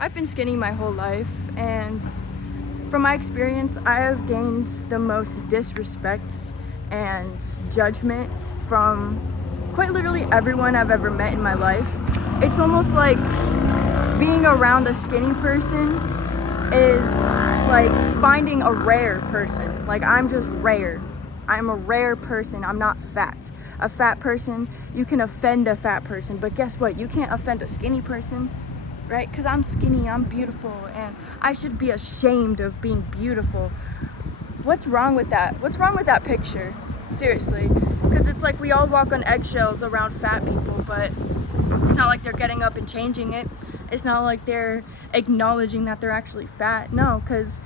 I've been skinny my whole life, and from my experience, I have gained the most disrespect and judgment from quite literally everyone I've ever met in my life. It's almost like being around a skinny person is like finding a rare person. Like, I'm just rare. I'm a rare person. I'm not fat. A fat person, you can offend a fat person, but guess what? You can't offend a skinny person, right? Because I'm skinny, I'm beautiful, and I should be ashamed of being beautiful. What's wrong with that? What's wrong with that picture? Seriously. Because it's like we all walk on eggshells around fat people, but it's not like they're getting up and changing it. It's not like they're acknowledging that they're actually fat. No, because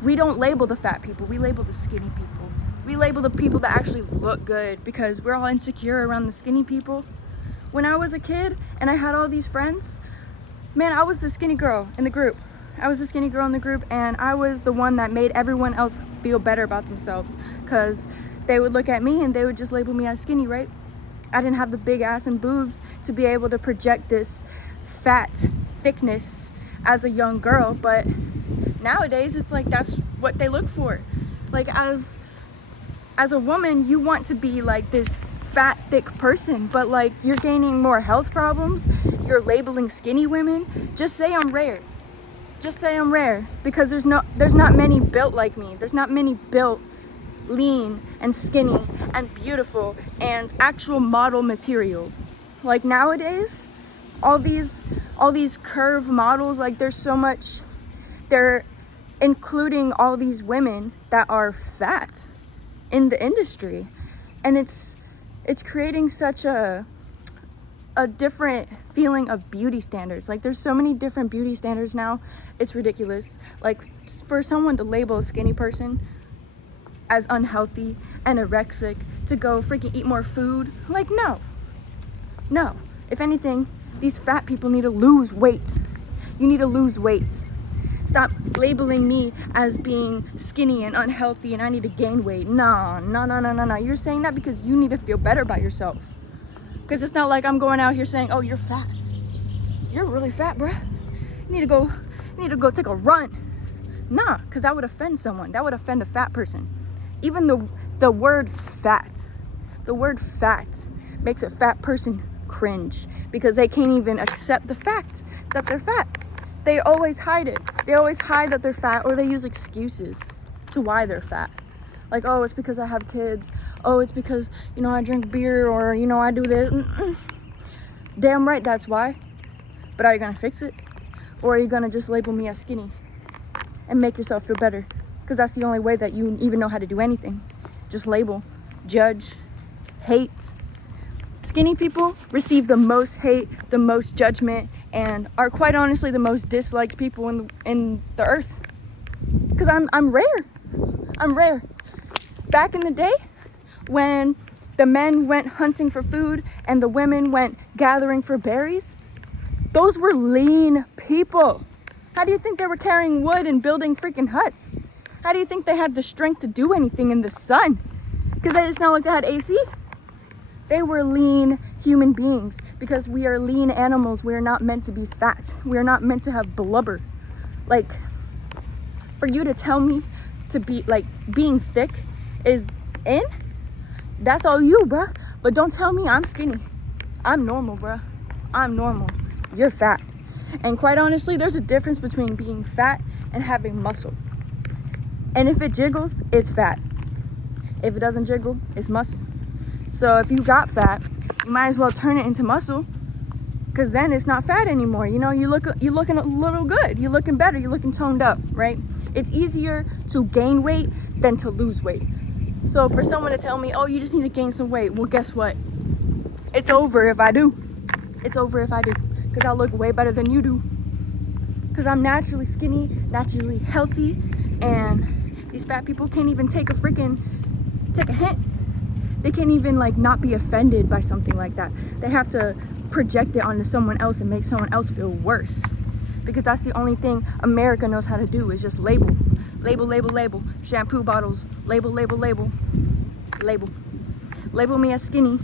we don't label the fat people, we label the skinny people. We label the people that actually look good because we're all insecure around the skinny people. When I was a kid and I had all these friends, man, I was the skinny girl in the group. I was the skinny girl in the group, and I was the one that made everyone else feel better about themselves because they would look at me and they would just label me as skinny, right? I didn't have the big ass and boobs to be able to project this fat thickness as a young girl, but nowadays it's like that's what they look for. Like, as a woman, you want to be like this fat, thick person, but like you're gaining more health problems, you're labeling skinny women. Just say I'm rare. Just say I'm rare, because there's not many built like me. There's not many built lean and skinny and beautiful and actual model material. Like, nowadays, all these curve models, like there's so much, they're including all these women that are fat in the industry, and it's creating such a different feeling of beauty standards. Like, there's so many different beauty standards now, it's ridiculous. Like, for someone to label a skinny person as unhealthy, anorexic, to go freaking eat more food, like, no. If anything, these fat people need to lose weight. You need to lose weight. Stop labeling me as being skinny and unhealthy and I need to gain weight. No. You're saying that because you need to feel better about yourself. Because it's not like I'm going out here saying, oh, you're fat. You're really fat, bruh. You need to go take a run. Nah, because that would offend someone. That would offend a fat person. Even the word fat makes a fat person cringe because they can't even accept the fact that they're fat. They always hide it. They always hide that they're fat, or they use excuses to why they're fat. Like, oh, it's because I have kids. Oh, it's because, I drink beer, or, I do this. Damn right, that's why. But are you gonna fix it? Or are you gonna just label me as skinny and make yourself feel better? Because that's the only way that you even know how to do anything. Just label, judge, hate. Skinny people receive the most hate, the most judgment, and are quite honestly the most disliked people in the earth. Because I'm rare. I'm rare. Back in the day, when the men went hunting for food and the women went gathering for berries, those were lean people. How do you think they were carrying wood and building freaking huts? How do you think they had the strength to do anything in the sun? Because it's not like they had AC. They were lean human beings, because we are lean animals. We are not meant to be fat. We are not meant to have blubber. Like, for you to tell me to be, like, being thick is in, that's all you, bruh. But don't tell me I'm skinny. I'm normal, bruh. I'm normal. You're fat. And quite honestly, there's a difference between being fat and having muscle. And if it jiggles, it's fat. If it doesn't jiggle, it's muscle. So if you got fat, you might as well turn it into muscle, because then it's not fat anymore. You're looking a little good. You're looking better. You're looking toned up, right? It's easier to gain weight than to lose weight. So for someone to tell me, oh, you just need to gain some weight, well, guess what? It's over if I do. It's over if I do, because I'll look way better than you do. Because I'm naturally skinny, naturally healthy, and these fat people can't even take a hint. They can't even not be offended by something like that. They have to project it onto someone else and make someone else feel worse. Because that's the only thing America knows how to do, is just label. Label. Shampoo bottles, label. Label me as skinny,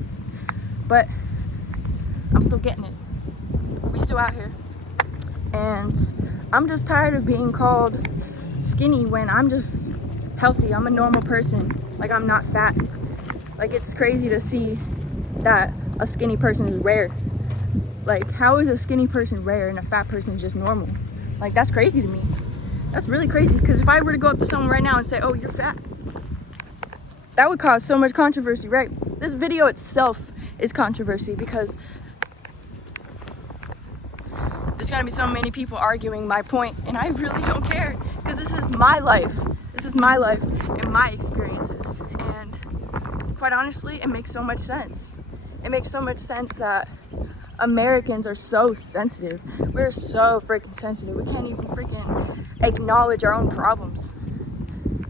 but I'm still getting it. We still out here. And I'm just tired of being called skinny when I'm just healthy. I'm a normal person. Like, I'm not fat. Like, it's crazy to see that a skinny person is rare. Like, how is a skinny person rare and a fat person just normal? Like, that's crazy to me. That's really crazy, because if I were to go up to someone right now and say, oh, you're fat, that would cause so much controversy, right? This video itself is controversy because there's gonna be so many people arguing my point, and I really don't care, because this is my life. This is my life and my experiences. And quite honestly, it makes so much sense. It makes so much sense that Americans are so sensitive. We're so freaking sensitive. We can't even freaking acknowledge our own problems.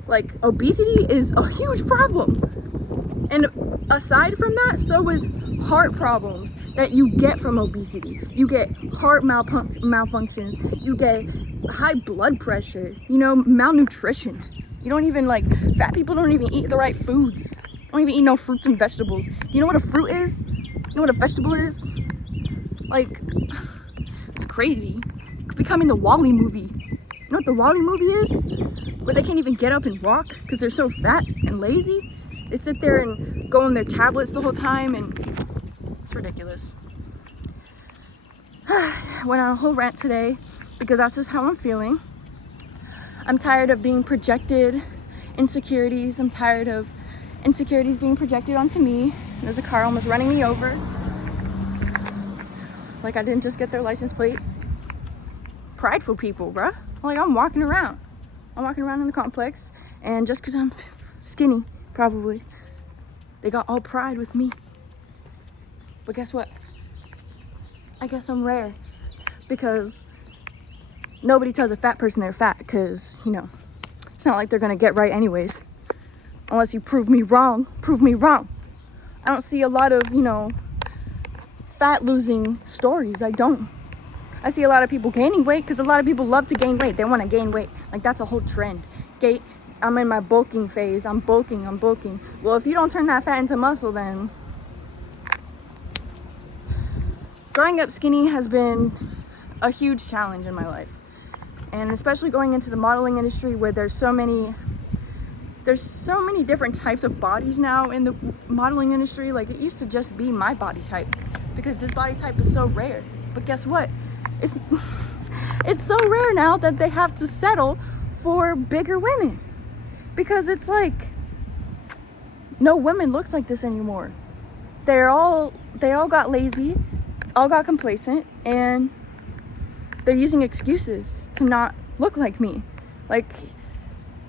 Like, obesity is a huge problem. And aside from that, so is heart problems that you get from obesity. You get heart malfunctions. You get high blood pressure, you know, malnutrition. You don't even, like, fat people don't even eat the right foods. Don't even eat no fruits and vegetables. Do you know what a fruit is? You know what a vegetable is? Like, it's crazy. It's becoming the WALL-E movie. You know what the WALL-E movie is? Where they can't even get up and walk because they're so fat and lazy. They sit there and go on their tablets the whole time, and it's ridiculous. Went on a whole rant today because that's just how I'm feeling. I'm tired of being projected insecurities. I'm tired of insecurities being projected onto me. There's a car almost running me over. Like, I didn't just get their license plate. Prideful people, bruh. Like, I'm walking around in the complex, and just because I'm skinny, probably, they got all pride with me. But guess what? I guess I'm rare, because nobody tells a fat person they're fat, because, you know, it's not like they're gonna get right anyways. Unless you prove me wrong. I don't see a lot of, you know, fat losing stories. I don't. I see a lot of people gaining weight, because a lot of people love to gain weight. They want to gain weight. Like, that's a whole trend. I'm in my bulking phase. I'm bulking. Well, if you don't turn that fat into muscle, then... Growing up skinny has been a huge challenge in my life. And especially going into the modeling industry, where there's so many different types of bodies now in the modeling industry. Like, it used to just be my body type, because this body type is so rare. But guess what? It's so rare now that they have to settle for bigger women, because it's like no woman looks like this anymore. They all got lazy, all got complacent, and they're using excuses to not look like me. Like,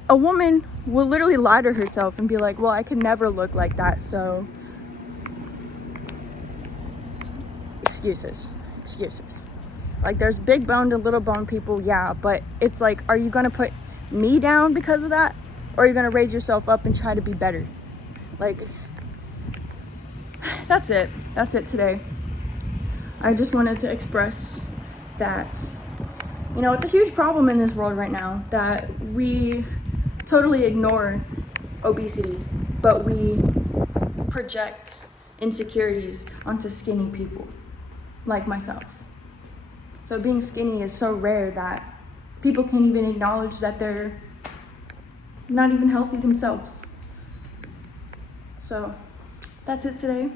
a woman will literally lie to herself and be like, well, I could never look like that, so excuses. Like, there's big boned and little boned people, yeah, but it's like, are you gonna put me down because of that? Or are you gonna raise yourself up and try to be better? Like, that's it today. I just wanted to express that, you know, it's a huge problem in this world right now that we totally ignore obesity, but we project insecurities onto skinny people like myself. So being skinny is so rare that people can't even acknowledge that they're not even healthy themselves. So that's it today.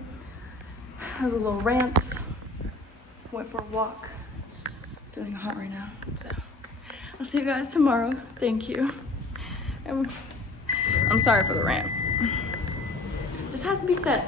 That was a little rant. Went for a walk. Feeling hot right now. So I'll see you guys tomorrow. Thank you. And I'm sorry for the rant. Just has to be said.